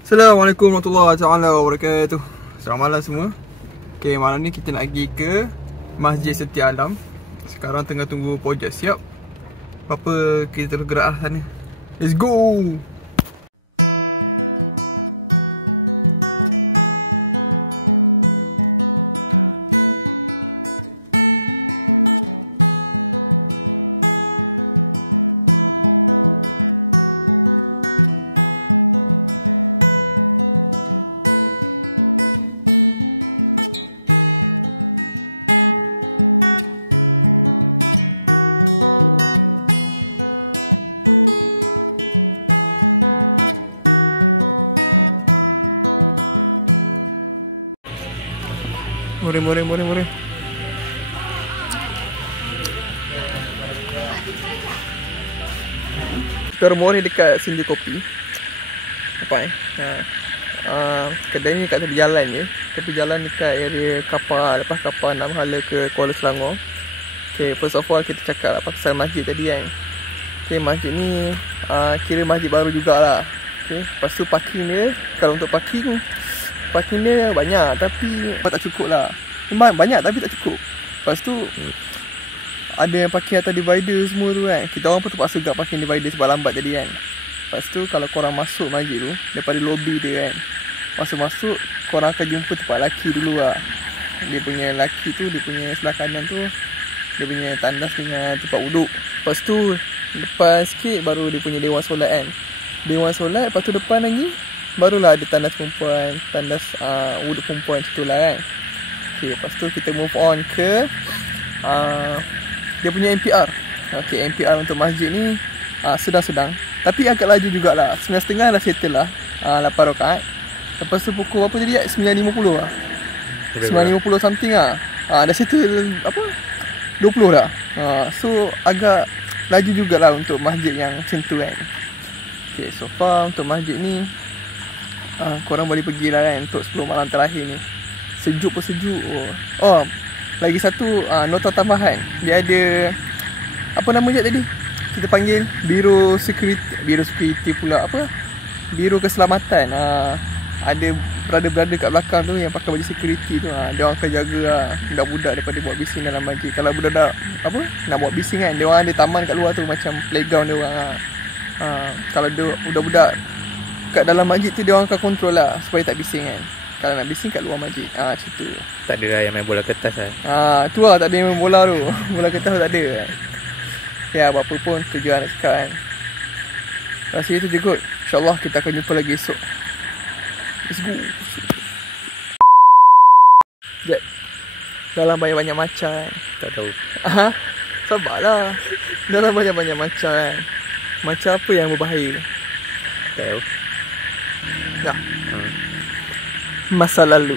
Assalamualaikum warahmatullahi wabarakatuh. Selamat malam semua. Okay, malam ni kita nak pergi ke Masjid Setia Alam. Sekarang tengah tunggu projek siap. Apa kita terus gerak lah sana. Let's go. Murih. Kita murih dekat Senja Kopi. Apa kedai ni dekat tepi jalan je. Tepi jalan dekat area kapal. Lepas kapal nak berhala ke Kuala Selangor. Okay, first of all kita cakap pasal masjid tadi kan. Okay, masjid ni kira masjid baru jugalah. Okay, lepas tu parking dia, kalau untuk parking dia banyak tapi tak cukup lah. Memang banyak tapi tak cukup. Lepas tu ada yang parking atas divider semua tu kan. Kita orang pun terpaksa gak parking divider sebab lambat tadi kan. Lepas tu kalau korang masuk masjid tu, daripada lobby dia kan, masuk korang akan jumpa tempat laki dulu lah. Dia punya laki tu, dia punya sebelah kanan tu, dia punya tandas dengan tempat wuduk. Lepas tu depan sikit baru dia punya dewan solat kan. Dewan solat, lepas tu depan lagi barulah ada tandas perempuan, tandas wuduk perempuan macam tu lah kan. Okay, lepas tu kita move on ke dia punya MPR. Okay, MPR untuk masjid ni sedang-sedang tapi agak laju jugalah. 9.30 dah settle lah 8 rakaat. Lepas tu pukul berapa tadi? 9.50 lah, 9.50 something lah. Dah settle apa 20 dah. So agak laju jugalah untuk masjid yang macam tu kan. Okay, so far untuk masjid ni korang boleh pergi lah kan untuk 10 malam terakhir ni. Sejuk pun sejuk. Oh, lagi satu nota tambahan. Dia ada apa nama je tadi? Kita panggil Biro Security pula apa? Biro Keselamatan. Ada brother-brother kat belakang tu yang pakai baju security tu. Dia orang akan jaga budak-budak daripada buat bising dalam masjid. Kalau budak-budak apa nak buat bising kan, dia orang ada taman kat luar tu macam playground dia orang. Kalau budak-budak kat dalam masjid tu dia orang akan control lah supaya tak bising kan. Kalau nak bising kat luar masjid. Macam tu. Tak ada lah yang main bola kertas lah. Tu lah, tak ada yang main bola tu. Bola kertas tak ada. Ya, apa pun tujuan nak cakap kan. Rasa itu je kot. InsyaAllah kita akan jumpa lagi esok. Let's go. Sekejap. Dalam banyak-banyak macam kan. Tak tahu. Sabarlah. Dalam banyak-banyak macam kan. Macam apa yang berbahaya? Tak tahu. Ya. Masa lalu.